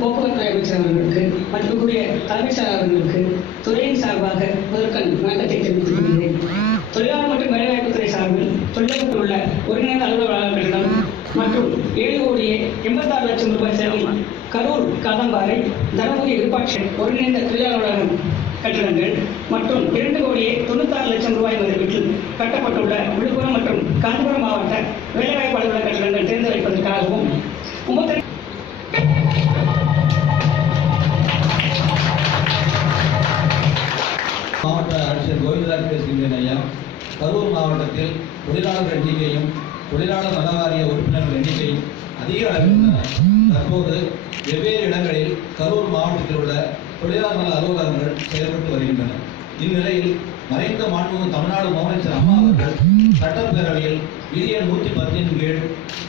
போக்குவரத்து அமைச்சர் அவர்களுக்கு மதிப்புக்குரிய தலைமைச் செயலாளர்களுக்கு துறையின் சார்பாக முதற்கண் வணக்கத்தை தெரிவித்துக் கொள்கிறேன். தொழிலாளர் மற்றும் வேலைவாய்ப்புத்துறை சார்பில் தொழிலாளர்கள் ஒருங்கிணைந்த அலுவலர்களிடம் மற்றும் 7,86,00,000 ரூபாய் செலவில் கரூர் காதம்பாறை தருமபுரி விருப்பாட்சி ஒருங்கிணைந்த தொழிலாளர் கட்டிடங்கள் மற்றும் 2,96,00,000 ரூபாய் மதிப்பீட்டில் கட்டப்பட்டுள்ள விழுப்புரம் மற்றும் காஞ்சிபுரம் மாவட்ட வேலைவாய்ப்பு அலுவலக கட்டிடங்கள் தேர்ந்து வைப்பதற்காகவும் மாவட்ட ஆட்சியர் கோவிந்தராஜ் பேசுகின்றேன் ஐயா. கரூர் மாவட்டத்தில் தொழிலாளர் எண்ணிக்கையும் தொழிலாளர் நல வாரிய உறுப்பினர்கள் எண்ணிக்கையும் அதிக அளவில் உள்ளன. தற்போது வெவ்வேறு இடங்களில் கரூர் மாவட்டத்தில் உள்ள தொழிலாளர் நல அலுவலகங்கள் செயல்பட்டு வருகின்றன. இந்நிலையில் மறைந்த மாண்புமிகு தமிழ்நாடு முதலமைச்சர் அம்மா அவர்கள் சட்டப்பேரவையில் விதி எண் 110 கீழ்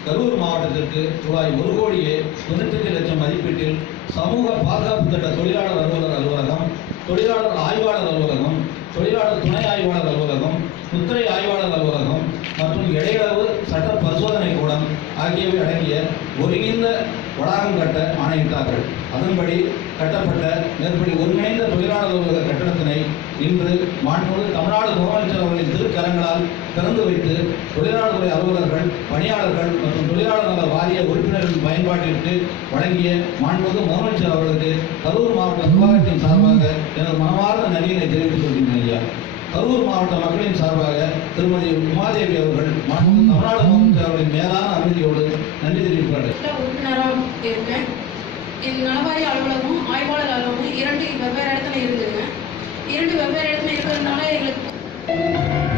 கரூர் மாவட்டத்திற்கு ரூபாய் 1,95,00,000 மதிப்பீட்டில் சமூக பாதுகாப்பு திட்ட தொழிலாளர் அலுவலகம், தொழிலாளர் ஆய்வாளர் அலுவலகம், தொழிலாளர் துணை ஆய்வாளர் அலுவலகம், முத்திரை ஆய்வாளர் அலுவலகம் மற்றும் இடையளவு சட்ட பரிசோதனை கூடம் ஆகியவை அடங்கிய ஒருங்கிணைந்த வளாகம் கட்ட ஆணையிட்டார்கள். அதன்படி கட்டப்பட்ட மேற்படி ஒருங்கிணைந்த தொழிலாளர் அலுவலக கட்டடத்தினை இன்று மாண்புமிகு தமிழ்நாடு முதலமைச்சர் அவர்களின் திருக்கரங்களால் திறந்து வைத்து தொழிலாளர் அலுவலர்கள், பணியாளர்கள் மற்றும் தொழிலாளர் நல வாரிய உறுப்பினர்களின் பயன்பாட்டிற்கு வழங்கிய மாண்புமிகு முதலமைச்சர் அவர்களுக்கு கரூர் மாவட்ட நிர்வாகத்தின் சார்பாக எனது மனமார்ந்த நன்றியினை தெரிவித்துக் கொள்கிறேன் ஐயா. கரூர் மாவட்ட மக்களின் சார்பாக திருமதி உமாதேவி அவர்கள் மாண்புமிகு தமிழ்நாடு முதலமைச்சர் அவர்களின் மேலான அமைதியோடு நன்றி தெரிவிக்கிறார்கள். உறுப்பினராக இருக்கேன். என் நலவாரிய அலுவலகம், ஆய்வாளர் அலுவலகம் 2 வெவ்வேறு இடத்துல இருக்குதுங்க. 2 வெவ்வேறு இடத்துல இருக்கிறதுனால எங்களுக்கு